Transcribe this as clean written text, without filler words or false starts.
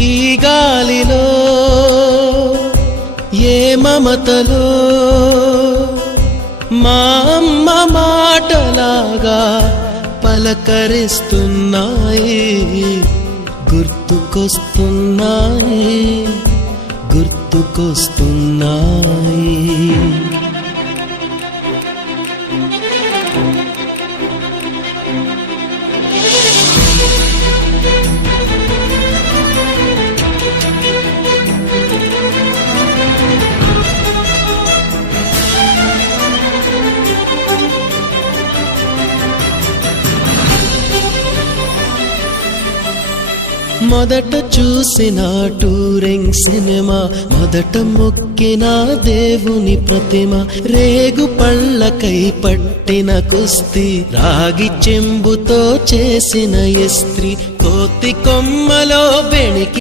ఈ గాలిలో ఏ మమతలో మా అమ్మ మాటలాగా పలకరిస్తున్నాయి, గుర్తుకొస్తున్నాయి, గుర్తుకొస్తున్నాయి. మొదట చూసిన టూరింగ్ సినిమా, మొదట మొక్కిన దేవుని ప్రతిమ, రేగు పళ్ళకై పట్టిన కుస్తీ, రాగి చెంబుతో చేసిన ఇస్త్రీ, కోతి కొమ్మలో బెణికి